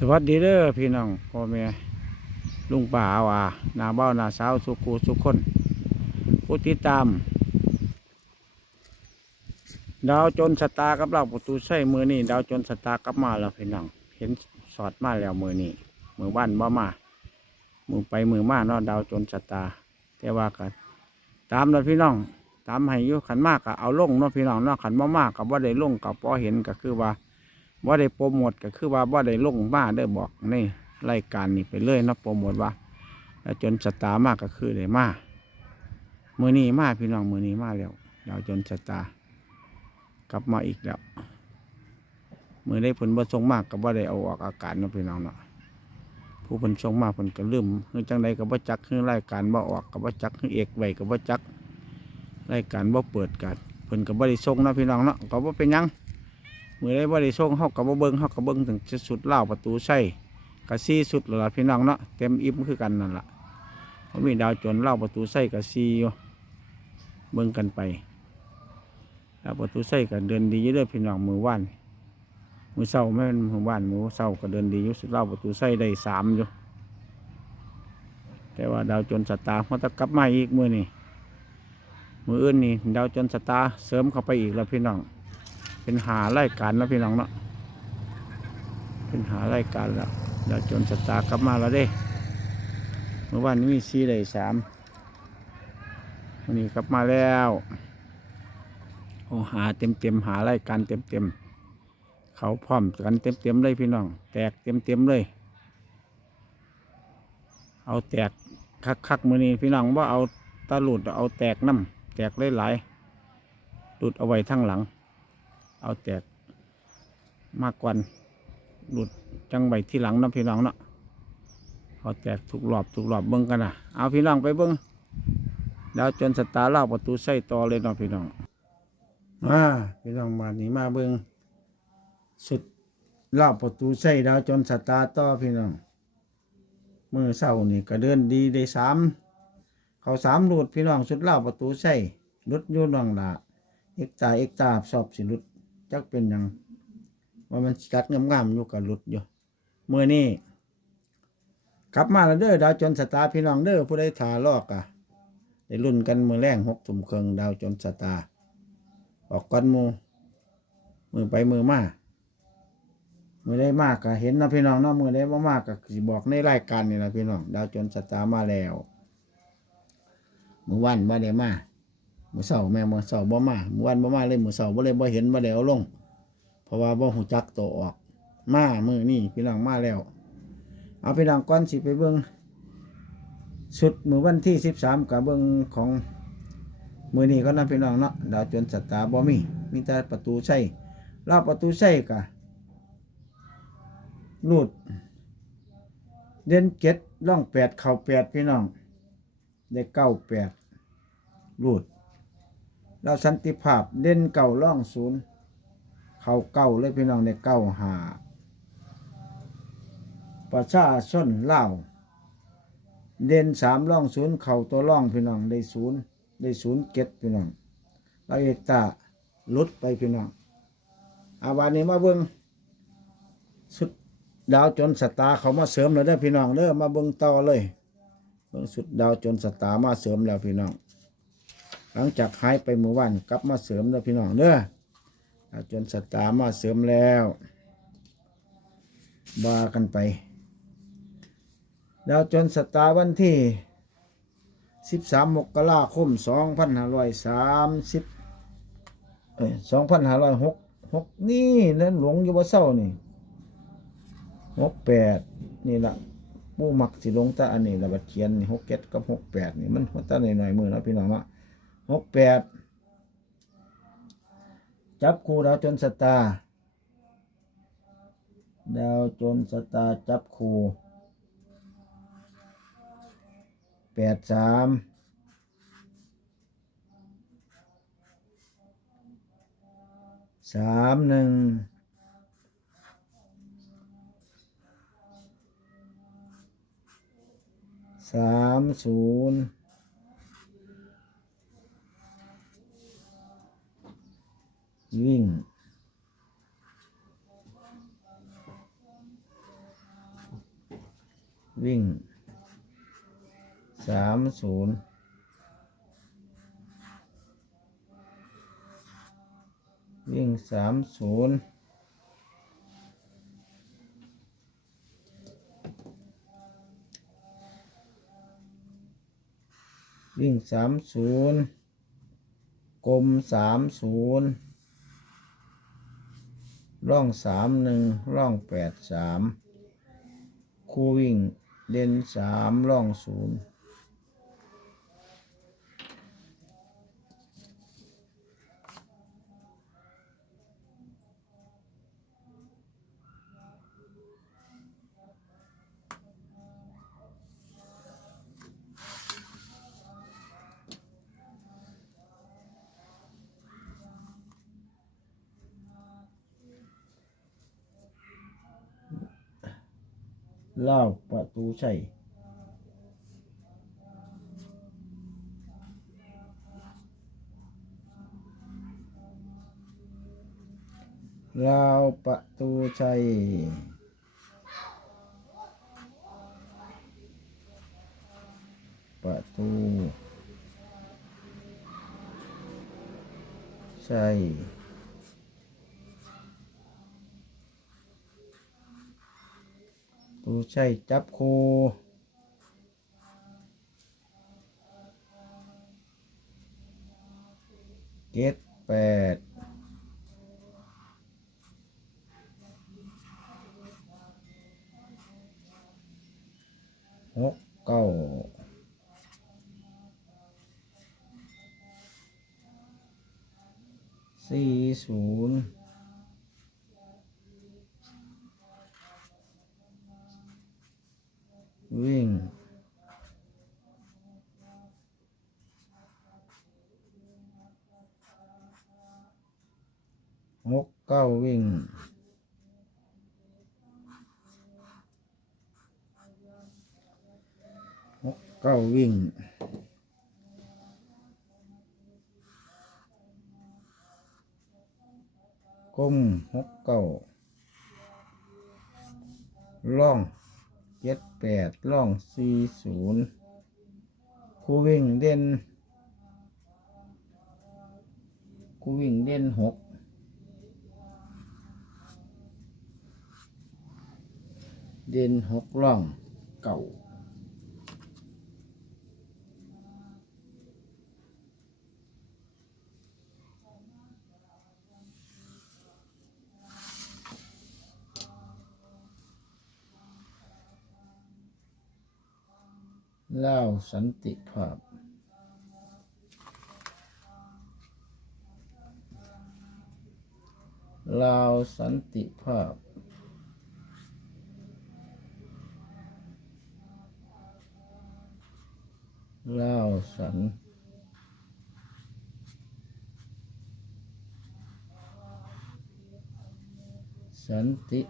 สวัสดีเด้อพี่น้องพ่อแม่ลุงป่าว่านาเบ้านาสาวสุกูสุคนผู้ติดตาม ดาวจนสตาร์กับเราประตูใส่มือนี่ดาวจนสตาร์กลับมาแล้วพี่น้องเห็นสอดมาแล้วมือนี่มือบ้านบ่มามือไปมือมาเนาะดาวจนสตาร์แต่ว่ากันตามแล้วพี่น้อง ตามให้อยุขันมากก็เอาลงเนาะพี่น้องเนาะขันบ่มากกับว่าได้ลงกับพอเห็นก็คือว่า ว่าได้โปรโมทก็คือว่าว่าได้ลงมาได้บอกในรายการนี้ไปเลยนะโปรโมทว่าแล้วจนสตาร์มากก็คือได้มามือนี้มาพี่น้องมือนี้มาแล้วดาวจนสตาร์กลับมาอีกแล้วมือได้ผลบ่ทรงมากกับว่าได้เอาออกอากาศนาะพี่น้องเนาะผู้ผลทรงมากผลก็ลืมคือจังใดกับว่าจักคือรายการบ่าออกกับว่าจักคือเอกไว้กับว่าจักรายการบ่าเปิดกันผลกับว่าได้ทรงนาะพี่น้องเนาะก็ว่าเป็นยัง มือได้บ่ได้ส่งเฮากับบ่เบิ่งเฮากับเบิ่งถึงจะสุดเล่าประตูใช่กะซีสุดแล้วล่ะพี่น้องเนาะเต็มอิ่มคือกันนั่นล่ะเขามีดาวจนเล่าประตูใส่กะซีอยู่เบิ่งกันไปแล้วประตูใส่ก็เดินดีอยู่เด้อพี่น้องมือว่านมือเศร้าแม่นมือว่านมือเศร้าก็เดินดีอยู่สุดเล่าประตูใส่ได้สามอยู่แต่ว่าดาวจนสตาร์มันจะกลับมาอีกมือนี่มืออื่นนี่ดาวจนสตาร์เสริมเข้าไปอีกแล้วพี่น้อง เป็นหารายการนะพี่น้องเนาะเป็นหารายการแล้วเดี๋ยวจนสตาร์กลับมาแล้วเด้เมื่อวานนี้มีซีได้สามวันนี้กลับมาแล้วโอ้หาเต็มเต็มหารายการเต็มเต็มเขาพร้อมกันเต็มเต็มเลยพี่น้อง แตกเต็มเต็มเลย เอาแตกคักๆมือนี้พี่น้องว่าเอาตาหลุดเอาแตกน้ำแตกหลายๆหลุดเอาไว้ทั้งหลัง เอาแตกมากกว่าหลุดจังใบที่หลังนะพี่น้องเนาะเอาแตกทุกรอบทุกรอบเบิ้งกันนะเอาพี่น้องไปเบิ้งดาวจนสตาร์เล่าประตูใส่ต่อเลยเนาะพี่น้องมาพี่น้องมาหนีมาเบิ้งสุดเล่าประตูใส่ดาวจนสตาร์ต่อพี่น้องมือเศร้านี่ก็เดินดีได้สามเขาสามหลุดพี่น้องสุดเล่าประตูใส่หลุดยุ่น้องละเอกตาเอกตาสอบสิหลุด จักเป็นหยังว่ามันกัดงามๆอยู่กับหลุดอยู่เมื่อนี้กลับมาแล้วเด้อดาวจนสตาร์พี่น้องเด้อผู้ใดทาลอกอะได้รุ่นกันมือแรงหกถุ่มเครื่องดาวจนสตาร์ออกก้อนหมูมือไปมือมามือได้มากก็เห็นนะพี่น้องเนาะมือได้บ่มากก็สิบอกในรายการนี่นะพี่น้องดาวจนสตาร์มาแล้วมือวันบ่ได้มา มื้อเช้าแม่มื้อเช้าบ่มามือวันบ่มาเลยมื้อเช้าบ่เลยบ่เห็นบ่ได้เอาลง เพราะว่าบ่ฮู้จักตัวออก มามือนี้พี่น้องมาแล้ว เอาพี่น้องก่อนสิไปเบิ่งชุดมือวันที่13กับเบิ่งของมือนี้ก็นำพี่น้องเนาะดาวจนสตาร์บ่มีมีแต่ประตูใช้รอบประตูใช้ก็รูดเด่นเจ็ดร่องแปดเข่าแปดพี่น้อง ได้เก้าแปดรูด เราสันติภาพเด่นเก่าล่องศูนย์เขาเก่าเลยพี่น้องในเก้าหาประชาชนเล่าเด่นสามล่องศูนย์เข่าตัวล่องพี่น้องได้ศูนย์ได้ศูนย์เก็ดพี่น้องเราเอกตาลุดไปพี่น้องอาวันนี้มาเบิ้งสุดดาวจนสตาร์เขามาเสริมแล้วเด้อพี่น้องเด้อมาเบิ้งต่อเลยเบิ้งสุดดาวจนสตาร์มาเสริมแล้วพี่น้อง หลังจากหายไปเมื่อวานกลับมาเสริมแล้วพี่น้องเด้ออาจนสตาร์มาเสริมแล้วบากันไปแล้วจนสตาร์วันที่ 13 มกราคม 2530เอ้ย2506นี่นั่นหลวงอยู่บ่เศร้านี่68 นี่ละผู้มักสิลงตาอันนี้ละบัดเขียนนี่67กับ 68 นี่มันหัวตาหน่อยๆมือนะพี่น้องเนาะ หกแปดจับคู่ดาวจนสตาร์ดาวจนสตาร์จับคู่แปดสามสามหนึ่งสามศูนย์ วิ่ง วิ่งสามศูนย์วิ่งสามศูนย์วิ่งสามศูนย์กลมสามศูนย์ ร่องสามหนึ่งร่องแปดสามคู่วิ่งเด่นสามร่องศูนย์ เล่าประตูชัยลาวประตูชัยประตูชัย ใช่จับคูเกตแปดหกเก้าสี่ศูนย์ วิ่งหก เก้าวิ่งหกเก้าวิ่งก้มหกเก้าล่องเจ็ดแปดล่องสี่ศูนย์คูวิ่งเด่นคูวิ่งเด่นหก เด่นหกล่องเก่าเล่าวสันติภาพลาวสันติภาพ ล่าสันสันติ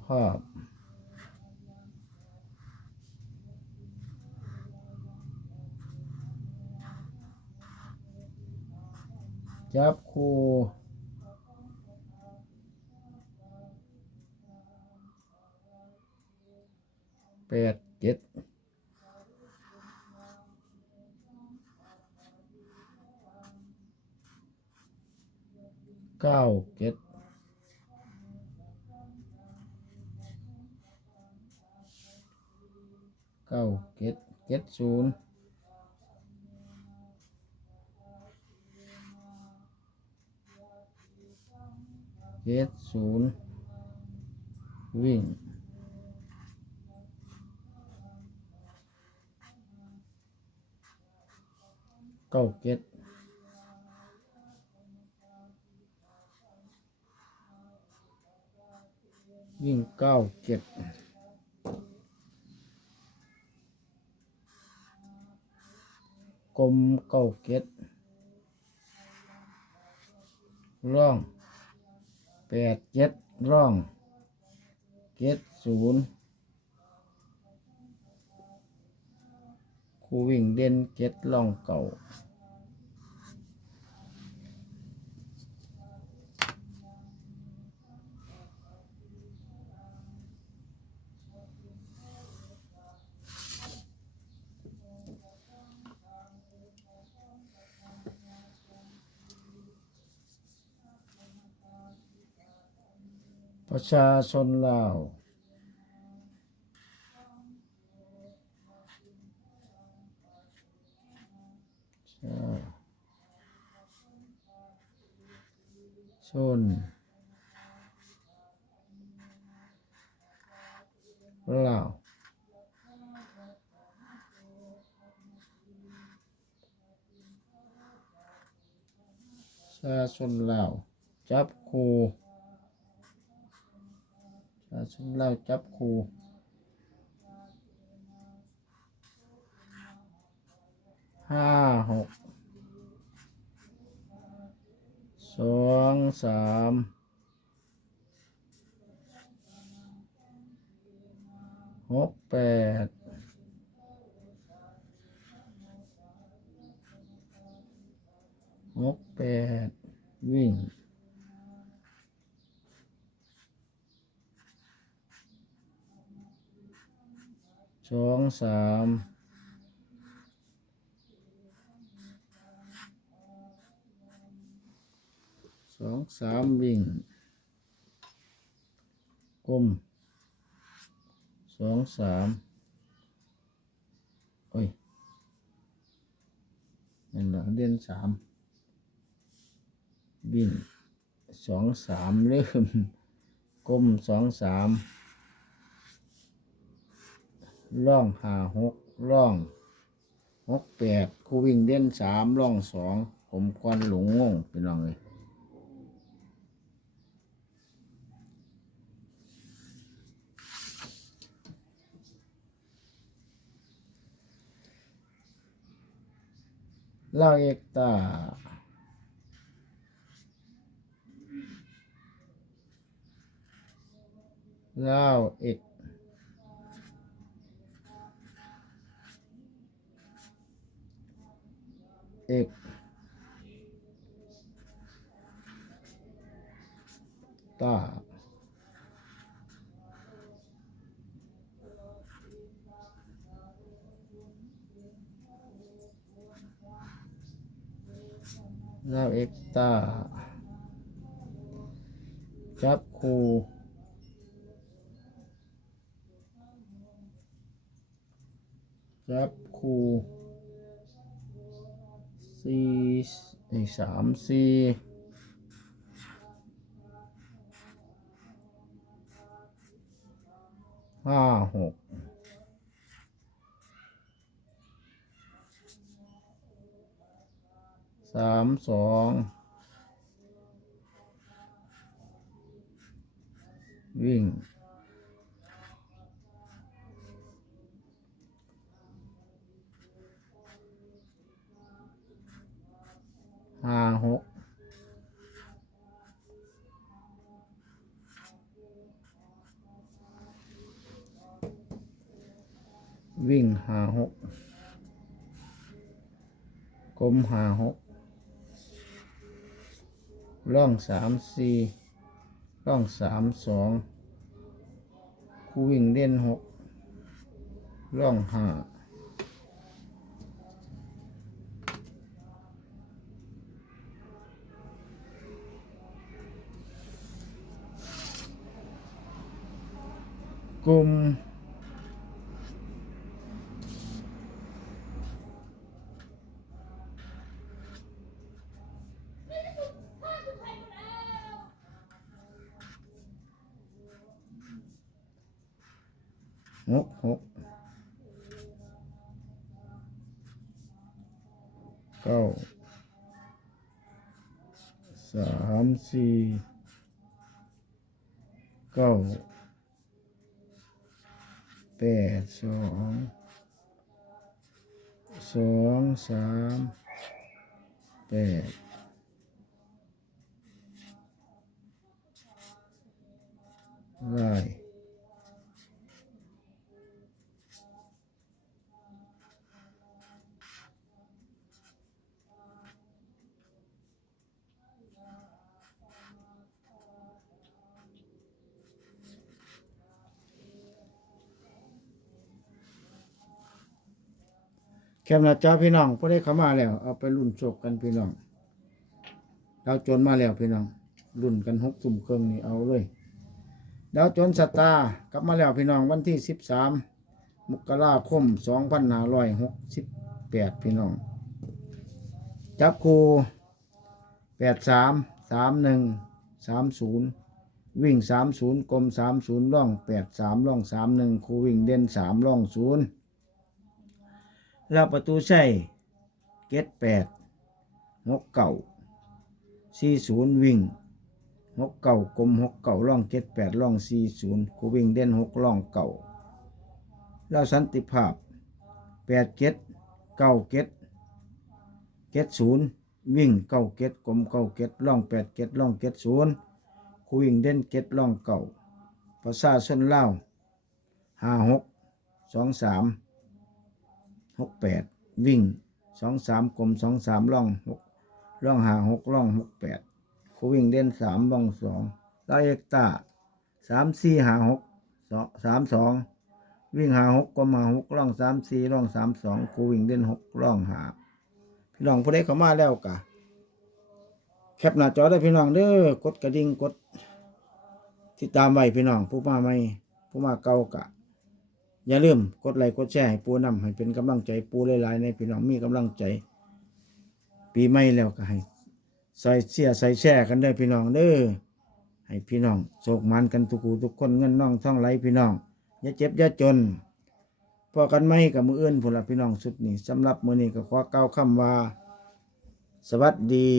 ภาพจับคู่แปด เจ็ดเก้าเจ็ด เก้าเจ็ดเจ็ดศูนย์เจ็ดศูนย์วิ่งเก้าเจ็ดวิ่งเก้าเจ็ดกลมเก้าเจ็ดร่องแปดเจ็ดร่องเจ็ดศูนย์ คูวิ่งเด่นเก็ดล่องเก่าประชาชนลาว ชาชนลาวจับครูถ้าฉันเล่าจับครูห้าหกสองสามหกแปด หกแปดวิ่งสองสามสองสามวิ่งกลมสองสามโอ้ยนั่นแหละเดือนสาม วิ่งสองสามเริ่มกลมสองสามร่องหาหกร่องหกแปดคูวิ่งเด่นสามร่องสองผมควันหลงงงพี่น้องเลยล่าเอกตา เล่าเอกเอกตาเราเอกตาจับค จับครูสี่ไอ้สามสี่ห้าหกสามสองวิ่ง หกวิ่งห้าหกกลมห้าหกร่องสามสี่ร่องสามสองคู่วิ่งเด่นหกร่องห้า กลุ่มหกหกเก้าสามสี่เก้า แปดสองสองสามแปดไล่ แคมหน้าจอพี่น้องพอได้เข้ามาแล้ว เอาไปรุ่นโชคกันพี่น้องเราจนมาแล้วพี่น้อง รุ่นกันหกสุ่มเครื่องนี่เอาเลยดาวจนสตาร์กลับมาแล้วพี่น้องวันที่สิบสามมกราคมสองพันห้าร้อยหกสิบแปดพี่น้อง จับคูแปดสามสามหนึ่งสามศูนย์วิ่งสามศูนย์กลมสามศูนย์ล่องแปดสามล่องสามหนึ่งคูวิ่งเด่นสามล่องศูนย์ แล้วประตูใช่เกตแปดหกเก่าสี่ศูนย์วิ่งหกเก่ากลมหกเก่าล่องเกตแปดล่องสี่ศูนย์คูวิ่งเด่นหกล่องเก่าแล้วสันติภาพแปดเกตเก้าเกตเก็ดศูนย์วิ่งเก้าเก็ดกลมเก้าเก็ดล่องแปดเก็ดล่องเก็ดศูนย์คูวิ่งเด่นเก็ดล่องเก่าภาษาชนเล่าห้าหกสองสาม หกแปดวิ่งสองสามกลมสองสามล่องหกล่องหาหกล่องหกแปดคูวิ่งเด่นสามล่องสองลายเอกตาสามสี่หาหกสามสองวิ่งหาหกกลมหาหกล่องสามสี่ล่องสามสองคูวิ่งเด่นหกล่องหาพี่น้องผู้ใดเข้ามาแล้วกะแคปหน้าจอได้พี่น้องเด้อกดกระดิ่งกดติดตามไว้พี่น้องผู้มาใหม่ผู้มาเก่ากะ อย่าลืมกดไลค์กดแชร์ให้ปูนำให้เป็นกำลังใจปูหลายๆในพี่น้องมีกำลังใจ ปีใหม่แล้วก็ให้ใส่เสียใส่แช่กันได้พี่น้องเด้อให้พี่น้องโศกมันกันทุกผู้ทุกคนเงินน้องท่องไหลพี่น้องอย่าเจ็บอย่าจนพอกันไหมกับมืออื่นผลละพี่น้องสุดนี่สำหรับมือนี้ก็ขอกล่าวคำว่า สวัสดี